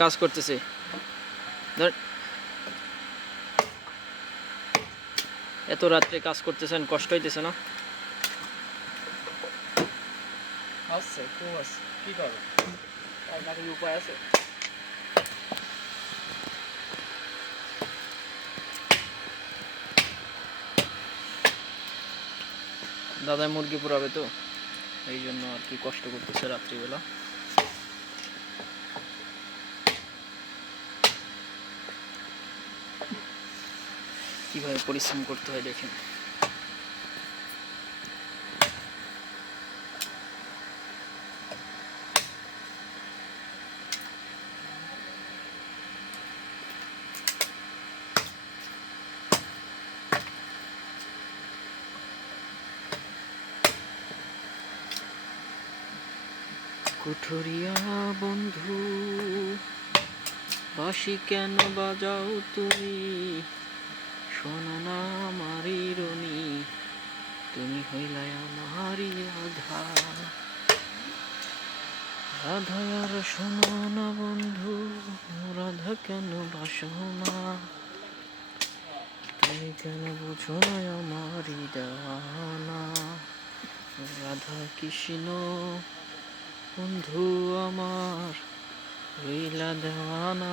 কাজ করতেছে। এত রাত্রে কাজ করতেছেন, কষ্ট হইতেছে না? আছে মুরগি পুরাবে তো, এই জন্য আর কি কষ্ট করতেছে রাত্রিবেলা। কীভাবে পরিশ্রম করতে হয় দেখেন। কুঠুরিয়া বন্ধু বাসি কেন বাজাও তুমি? শোনো না আমারি রনি তুমি হইলাই আমারি রাধা রাধা, আর শোনো না বন্ধু, রাধা কেন বাসো না? তুমি কেন বুঝো না আমারি দেওয়ানা? রাধা কৃষ্ণ, বন্ধু আমার রইলা দেওয়ানা।